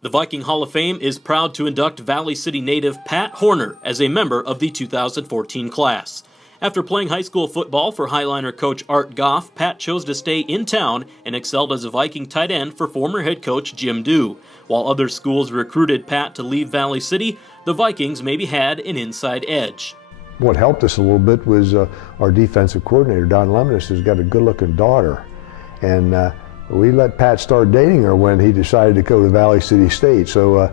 The Viking Hall of Fame is proud to induct Valley City native Pat Horner as a member of the 2014 class. After playing high school football for Highliner coach Art Goff, Pat chose to stay in town and excelled as a Viking tight end for former head coach Jim Dew. While other schools recruited Pat to leave Valley City, the Vikings maybe had an inside edge. What helped us a little bit was our defensive coordinator, Don Lemnis, has got a good-looking daughter. And we let Pat start dating her when he decided to go to Valley City State. So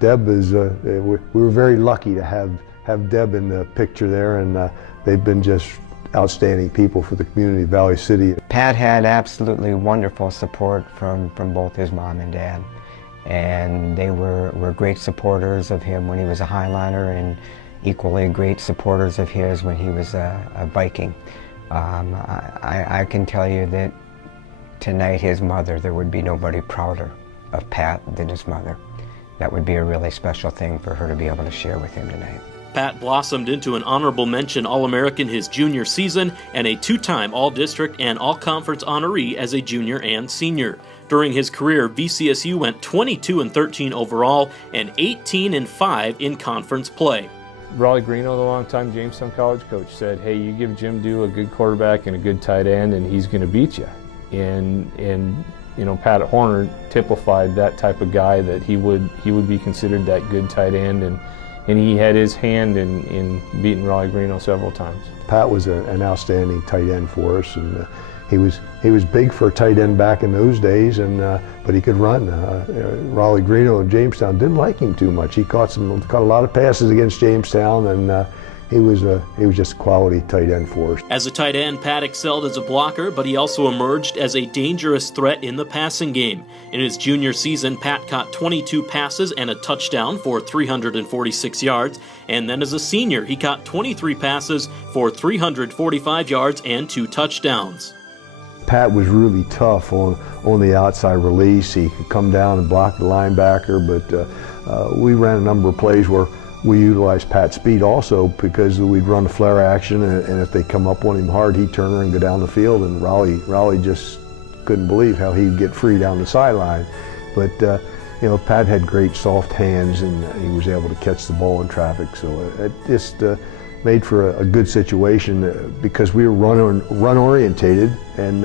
Deb is, we were very lucky to have Deb in the picture there, and they've been just outstanding people for the community of Valley City. Pat had absolutely wonderful support from both his mom and dad. And they were great supporters of him when he was a Highliner, and equally great supporters of his when he was a Viking. I can tell you that tonight his mother, there would be nobody prouder of Pat than his mother. That would be a really special thing for her to be able to share with him tonight. Pat blossomed into an honorable mention All-American his junior season and a two-time All-District and All-Conference honoree as a junior and senior. During his career, VCSU went 22-13 overall and 18-5 in conference play. Raleigh Greeno, the longtime Jamestown College coach, said, hey, you give Jim Dew a good quarterback and a good tight end and he's going to beat you. And you know, Pat Horner typified that type of guy, that he would be considered that good tight end, and he had his hand in beating Raleigh Greeno several times. Pat was an outstanding tight end for us, and he was big for a tight end back in those days, and but he could run. Raleigh Greeno and Jamestown didn't like him too much. He caught a lot of passes against Jamestown, and he was just a quality tight end for us. As a tight end, Pat excelled as a blocker, but he also emerged as a dangerous threat in the passing game. In his junior season, Pat caught 22 passes and a touchdown for 346 yards, and then as a senior, he caught 23 passes for 345 yards and 2 touchdowns. Pat was really tough on the outside release. He could come down and block the linebacker, but we ran a number of plays where we utilized Pat's speed also, because we'd run the flare action, and if they come up on him hard, he'd turn her and go down the field, and Raleigh just couldn't believe how he'd get free down the sideline. But you know, Pat had great soft hands, and he was able to catch the ball in traffic, so it just made for a good situation, because we were run orientated, and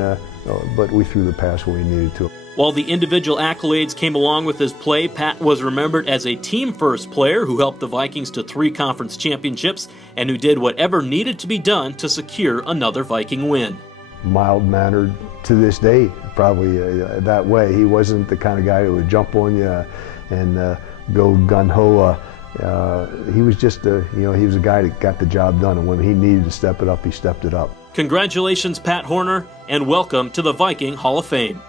but we threw the pass when we needed to. While the individual accolades came along with his play, Pat was remembered as a team-first player who helped the Vikings to 3 conference championships and who did whatever needed to be done to secure another Viking win. Mild-mannered to this day, probably that way. He wasn't the kind of guy who would jump on you and go gung-ho. He was just he was a guy that got the job done, and when he needed to step it up, he stepped it up. Congratulations, Pat Horner, and welcome to the Viking Hall of Fame.